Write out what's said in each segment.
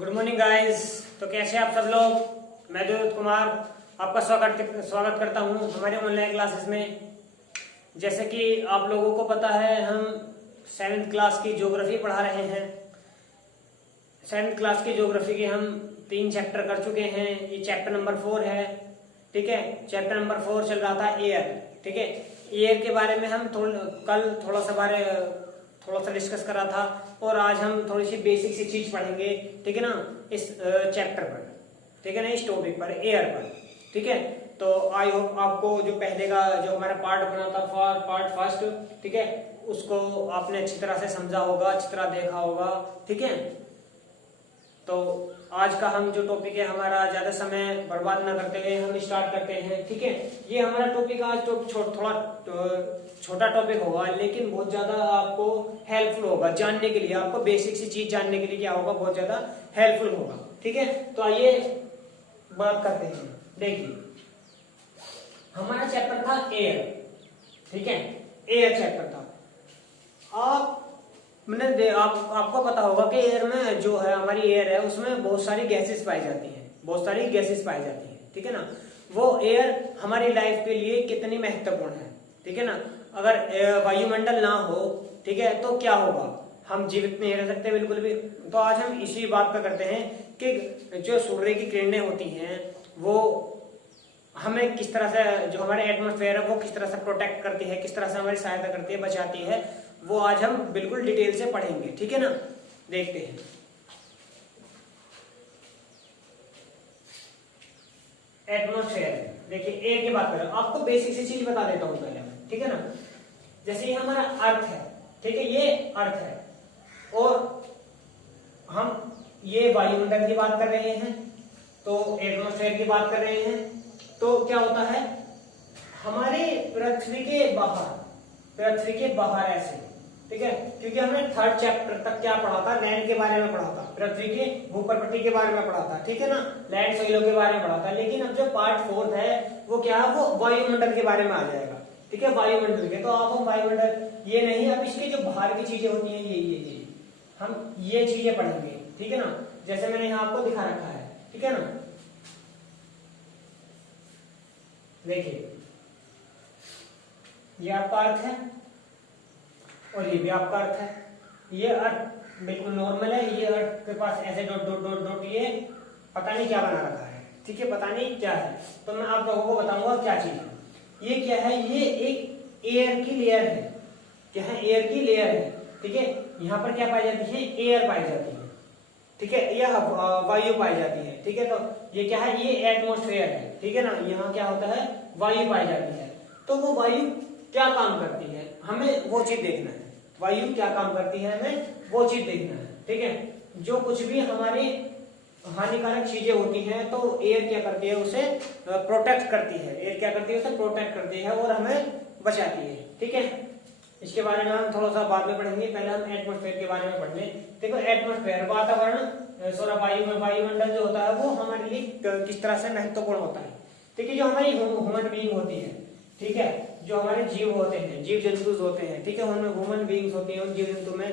Good morning guys. तो कैसे आप सब लोग। मैं देवदत्त कुमार आपका स्वागत करता हूं हमारे ऑनलाइन क्लासेस में। जैसे कि आप लोगों को पता है, हम 7th क्लास की ज्योग्राफी पढ़ा रहे हैं। 7th क्लास की ज्योग्राफी के हम 3 चैप्टर कर चुके हैं। ये चैप्टर नंबर 4 है, ठीक है। चैप्टर नंबर 4 चल रहा था एयर, ठीक है। एयर के बारे में हम कल थोड़ा सा डिस्कस करा था, और आज हम थोड़ी सी बेसिक सी चीज पढ़ेंगे, ठीक है ना, इस चैप्टर पर, ठीक है ना, इस टॉपिक पर, एयर पर, ठीक है। तो आई होप आपको जो पहले का जो हमारा पार्ट बना था, पार्ट फर्स्ट, ठीक है, उसको आपने अच्छी तरह से समझा होगा, अच्छी तरह देखा होगा, ठीक है। तो आज का हम जो टॉपिक है, हमारा ज्यादा समय बर्बाद ना करते हुए हम स्टार्ट करते हैं, ठीक है। ये हमारा टॉपिक आज थोड़ा छोटा टॉपिक होगा, लेकिन बहुत ज्यादा आपको हेल्पफुल होगा जानने के लिए। आपको बेसिक सी चीज जानने के लिए क्या होगा, बहुत ज्यादा हेल्पफुल होगा, ठीक है। तो आइए बात करते हैं। देखिए, हमारा चैप्टर था एयर, ठीक है, एयर चैप्टर था। आपको पता होगा कि एयर में जो है, हमारी एयर है, उसमें बहुत सारी गैसेस पाई जाती हैं, ठीक है ना। वो एयर हमारी लाइफ के लिए कितनी महत्वपूर्ण है, ठीक है ना। अगर वायुमंडल ना हो, ठीक है, तो क्या होगा, हम जीवित नहीं रह सकते बिल्कुल भी। तो आज हम इसी बात पर करते हैं कि जो सूर्य की किरणें होती हैं, वो हमें किस तरह से, जो हमारे एटमॉस्फेयर है, वो किस तरह से प्रोटेक्ट करती है, किस तरह से हमारी सहायता करती है, बचाती है, वो आज हम बिल्कुल डिटेल से पढ़ेंगे, ठीक है ना। देखते हैं। एटमॉस्फेयर, देखिए एयर की बात करें, आपको बेसिक सी चीज बता देता हूं पहले मैं, ठीक है ना। जैसे ये हमारा अर्थ है, ठीक है, ये अर्थ है, और हम ये वायुमंडल की बात कर रहे हैं, तो एटमॉस्फेयर की बात कर रहे हैं। तो क्या होता है, हमारे पृथ्वी के बाहर ऐसे, ठीक है, क्योंकि हमने 3rd चैप्टर तक क्या पढ़ा था, लैंड के बारे में पढ़ा था, पृथ्वी के भूपटपट्टी के बारे में पढ़ा था, ठीक है ना, लैंड सोइलों के बारे में पढ़ा था। लेकिन अब जो पार्ट 4 है, वो क्या है, वो वायुमंडल के बारे में आ जाएगा, ठीक है, वायुमंडल के। तो आप हम वायुमंडल ये नहीं, अब इसके जो बाहर की चीजें होती हैं, ये हम ये चीजें पढ़ेंगे, ठीक है ना, जैसे मैंने यहाँ आपको दिखा रखा है, ठीक है ना। देखिए, ये आपका अर्थ है और ये भी आपका अर्थ है। ये अर्थ बिल्कुल नॉर्मल है, ये अर्थ के पास ऐसे डॉट डॉट डॉट डॉट, ये पता नहीं क्या बना रखा है, ठीक है, पता नहीं क्या है। तो मैं आप लोगों को बताऊंगा क्या चीज है। ये क्या है, ये एक एयर की लेयर है। क्या है, एयर की लेयर है, ठीक है। यहाँ पर क्या पाई जाती है, एयर पाई जाती है, ठीक है, यह वायु पाई जाती है, ठीक है। तो ये क्या है, ये एटमॉस्फेयर है, ठीक है ना। यहाँ क्या होता है, वायु पाई जाती है। तो वो वायु क्या काम करती है, हमें वो चीज देखना है। वायु क्या काम करती है, हमें वो चीज देखना है, ठीक है। जो कुछ भी हमारी हानिकारक चीजें होती हैं, तो एयर क्या करती है, उसे प्रोटेक्ट करती है। एयर क्या करती है, उसे प्रोटेक्ट करती है और हमें बचाती है, ठीक है। इसके बारे में हम थोड़ा सा बाद में पढ़ेंगे, पहले हम एटमॉस्फेयर के बारे में पढ़ लें। देखो, एटमॉस्फेयर, वातावरण, वायुमंडल जो होता है, वो हमारे लिए किस तरह से महत्वपूर्ण होता है, ठीक है। जो हमारी ह्यूमन बीइंग होती है, ठीक है, जो हमारे जीव होते हैं, जीव जंतु होते हैं, ठीक है, उनमें ह्यूमन बीइंग्स होती है, उन जीव जंतु में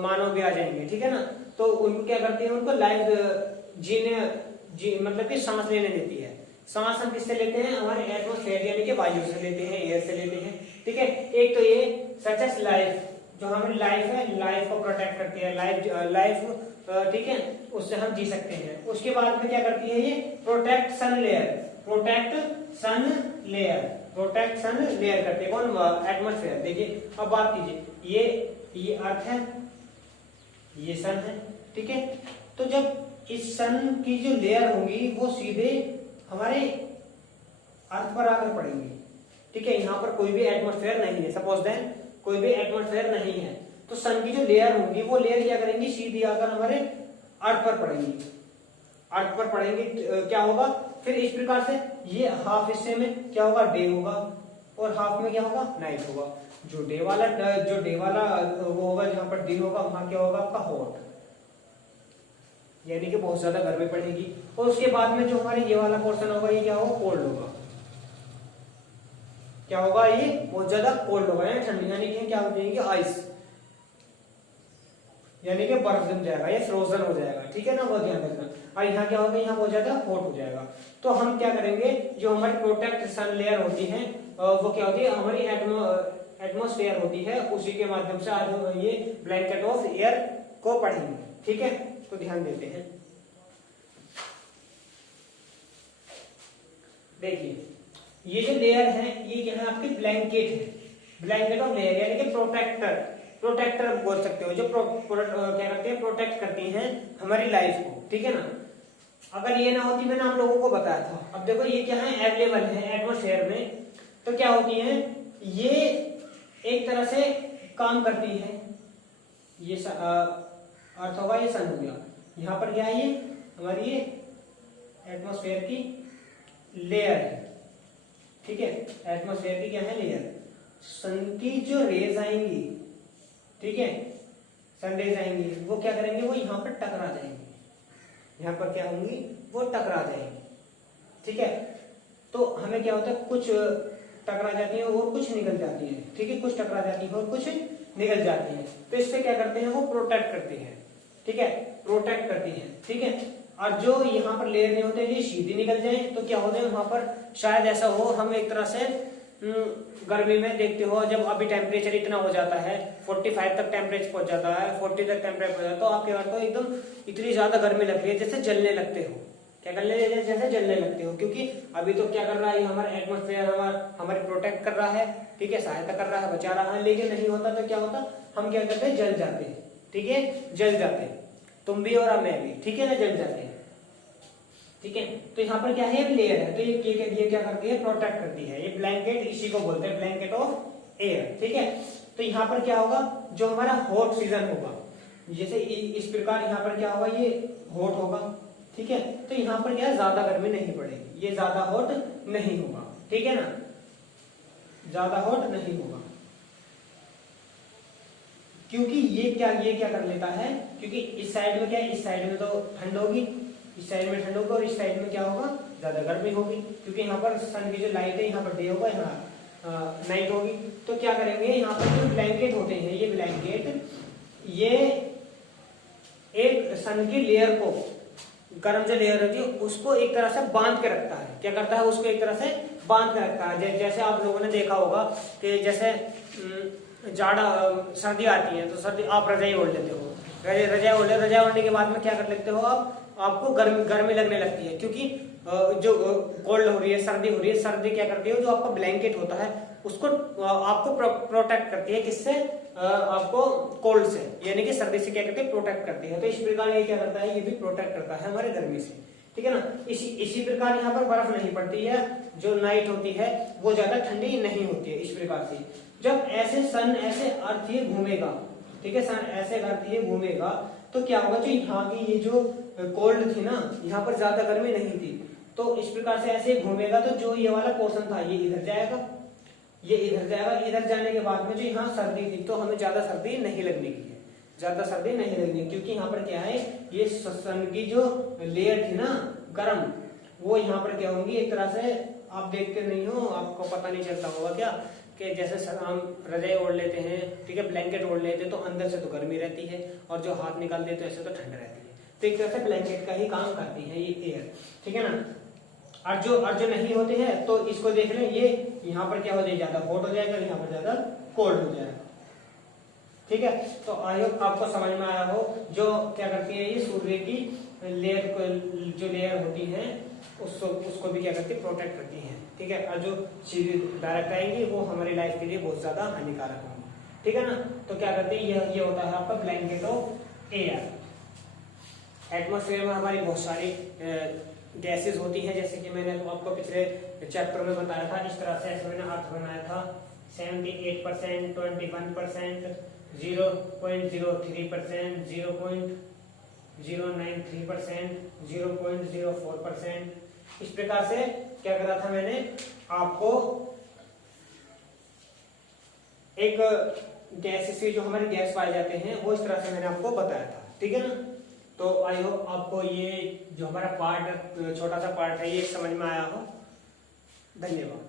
मानव भी आ जाएंगे, ठीक है ना। तो उनको क्या करती है, उनको लाइफ मतलब कि सांस लेने देती है। सांस हम किससे लेते हैं, हमारे एटमॉस्फेयर यानी कि वायु से लेते हैं, एयर से लेते हैं, ठीक है। एक तो ये सच एज लाइफ, जो हमारी लाइफ है, लाइफ को प्रोटेक्ट करती है, लाइफ, ठीक है, उससे हम जी सकते हैं। उसके बाद में क्या करती है, ये प्रोटेक्ट सन लेयर करती है, कौन, एटमॉस्फेयर। देखिए, अब बात कीजिए, ये अर्थ है, ये सन है, ठीक है। तो जब इस सन की जो लेयर होंगी, वो सीधे हमारे अर्थ पर आकर पड़ेंगी, ठीक है। यहाँ पर कोई भी एटमॉस्फेयर नहीं है, सपोज दैट कोई भी एटमॉस्फेयर नहीं है, तो सन की जो लेयर होंगी, वो लेयर क्या करेंगी, सीधी आकर हमारे अर्थ पर पड़ेंगी। क्या होगा फिर, इस प्रकार से ये हाफ हिस्से में क्या होगा, डे होगा, और हाफ में क्या होगा, नाइट होगा। जो डे वाला वो होगा, जहां पर दिन होगा, वहां क्या होगा, आपका हॉट, यानी कि बहुत ज्यादा गर्मी पड़ेगी। और उसके बाद में जो हमारे ये वाला पोर्शन होगा, ये क्या होगा, कोल्ड होगा। क्या होगा, ये बहुत ज्यादा कोल्ड होगा, ठंडी, यानी कि क्या हो जाएगी, आइस। यानी कि बर्फ जम जाएगा, ये फ्रोजन हो जाएगा, ठीक है ना, वो ध्यान रखना। और यहाँ क्या होगा, यहाँ हो जाएगा हॉट हो जाएगा। तो हम क्या करेंगे, जो हमारी प्रोटेक्ट सन लेयर होती है वो क्या होती है, हमारी एटमॉस्फेयर होती है, उसी के माध्यम से आज हम ये ब्लैंकेट ऑफ एयर को पढ़ेंगे, ठीक है। तो ध्यान देते हैं, देखिए ये जो लेयर है ये क्या है, आपकी ब्लैंकेट है, ब्लैंकेट ऑफ लेयर यानी कि प्रोटेक्टर बोल सकते हो, जो क्या करते हैं, प्रोटेक्ट करती हैं हमारी लाइफ को, ठीक है ना। अगर ये ना होती, मैंने आप लोगों को बताया था। अब देखो ये क्या है, अवेलेबल है एटमॉस्फेयर में, तो क्या होती है, ये एक तरह से काम करती है, ये अर्थ होगा, ये सन हो गया, यहाँ पर क्या है, ये हमारी ये एटमॉस्फेयर की लेयर है, ठीक है। एटमॉस्फेयर की क्या है, लेयर। सन की जो रेज आएंगी, ठीक है, सन रेज आएंगी, वो क्या करेंगे, वो यहाँ पर टकरा जाएंगी, यहाँ पर क्या होंगी, वो टकरा जाएंगी, ठीक है। तो हमें क्या होता है, कुछ टकरा जाती है और कुछ निकल जाती है, ठीक है, कुछ टकरा जाती है और कुछ निकल जाती है। तो इससे क्या करते हैं, वो प्रोटेक्ट करती है, ठीक है, प्रोटेक्ट करती है, ठीक है। और जो यहाँ पर लेयर नहीं होते, ये सीधी निकल जाए तो क्या होता है, वहां पर शायद ऐसा हो, हम एक तरह से गर्मी में देखते हो, जब अभी टेम्परेचर इतना हो जाता है, 45 तक टेम्परेचर पहुंच जाता है, 40 तक टेम्परेचर पहुंच जाता है, तो आपके घर तो एकदम इतनी ज्यादा गर्मी लगती है, जैसे जलने लगते हो, क्या करने जैसे जलने लगते हो, क्योंकि अभी तो क्या कर रहा है, हमारा एटमॉस्फेयर हमारे प्रोटेक्ट कर रहा है, ठीक है, सहायता कर रहा है, बचा रहा है। लेकिन नहीं होता तो क्या होता, हम क्या करते हैं, जल जाते हैं, ठीक है, जल जाते हैं, तुम भी और मैं भी, ठीक है ना, जल जाते हैं, ठीक है। तो यहाँ पर क्या है, लेयर है, तो ये क्या करती है, प्रोटेक्ट करती है, ये ब्लैंकेट, इसी को बोलते हैं ब्लैंकेट ऑफ एयर, ठीक है। तो यहाँ पर क्या होगा, जो हमारा हॉट सीजन होगा, जैसे इस प्रकार यहाँ पर क्या होगा, ये हॉट होगा, ठीक है। तो यहाँ पर क्या, ज्यादा गर्मी नहीं पड़ेगी, ये ज्यादा हॉट नहीं होगा, ठीक है ना, ज्यादा हॉट नहीं होगा, क्योंकि ये क्या कर लेता है, क्योंकि इस साइड में क्या है, इस साइड में तो ठंड होगी, इस साइड में ठंड होगा, और इस साइड में क्या होगा, ज्यादा गर्मी होगी, क्योंकि यहाँ पर सन की जो लाइट है, यहाँ पर डे होगा, यहाँ नाइट होगी। तो क्या करेंगे, यहाँ पर जो ब्लैंकेट होते हैं, ये ब्लैंकेट, ये एक सन की लेयर को, गर्म जो लेयर होती है, उसको एक तरह से बांध के रखता है, क्या करता है, उसको एक तरह से बांध के रखता है। जैसे आप लोगों ने देखा होगा कि जैसे जाड़ा सर्दी आती है, तो सर्दी आप रजाई ओढ़ लेते हो, रजाई ओढ़ने के बाद में क्या कर लेते हो आप, आपको गर्मी लगने लगती है, क्योंकि जो कोल्ड हो रही है, सर्दी हो रही है, सर्दी क्या करती है, जो आपका ब्लैंकेट होता है उसको आपको प्रोटेक्ट करती है, किससे, आपको कोल्ड से, यानी कि सर्दी से क्या करती है, प्रोटेक्ट करती है। तो इस प्रकार ये क्या करता है, ये भी प्रोटेक्ट करता है हमारे गर्मी से, ठीक है ना। इसी प्रकार यहाँ पर बर्फ नहीं पड़ती है, जो नाइट होती है वो ज्यादा ठंडी नहीं होती है। इस प्रकार से जब ऐसे सन ऐसे अर्थ ये घूमेगा, ठीक है, सन ऐसे अर्थ ये घूमेगा, तो क्या होगा, जो यहाँ की ये जो कोल्ड थी ना, यहाँ पर ज्यादा गर्मी नहीं थी, तो इस प्रकार से ऐसे घूमेगा, तो जो ये वाला पोर्शन था ये इधर जाएगा, ये इधर जाएगा, इधर जाने के बाद में जो यहाँ सर्दी थी, तो हमें ज्यादा सर्दी नहीं लगने की है, ज्यादा सर्दी नहीं लगनी, क्योंकि यहाँ पर क्या है, ये सन की जो लेयर थी ना गर्म, वो यहाँ पर क्या होंगी, एक तरह से आप देखते नहीं हो, आपको पता नहीं चलता होगा क्या, कि जैसे हम रजाई ओढ़ लेते हैं, ठीक है, ब्लैंकेट ओढ़ लेते हैं, तो अंदर से तो गर्मी रहती है, और जो हाथ निकाल देते हैं ऐसे तो ठंड रहती है। तो एक तरह से ब्लैंकेट का ही काम करती है ये एयर, ठीक है ना। और जो नहीं होते हैं, तो इसको देख लें, ये यहाँ पर क्या हो जाएगा, ज्यादा हॉट हो जाएगा, यहाँ पर ज्यादा कोल्ड हो जाएगा, ठीक है। तो आई होप आपको समझ में आया हो, जो क्या करती है, ये सूर्य की लेयर को, जो लेयर होती है उसको भी क्या करती है, प्रोटेक्ट करती है, ठीक है। और जो सीधी डायरेक्ट आएंगी वो हमारी लाइफ के लिए बहुत ज्यादा हानिकारक होंगी, ठीक है ना। तो क्या करते हैं, ये होता है आपका ब्लैंकेट ऑफ एयर। एटमॉस्फेयर में हमारी बहुत सारी गैसेस होती हैं, जैसे कि मैंने आपको पिछले चैप्टर में बताया था, इस तरह से ऐसे मैंने अर्थ बनाया था, 78%, 21%, 0.03%, 0.093%, 0.04%। इस प्रकार से क्या करा था मैंने आपको, एक गैस से जो हमारे गैस पाए जाते हैं, वो इस तरह से मैंने आपको बताया था, ठीक है ना। तो आई होप आपको ये जो हमारा पार्ट, छोटा सा पार्ट है, ये समझ में आया हो। धन्यवाद।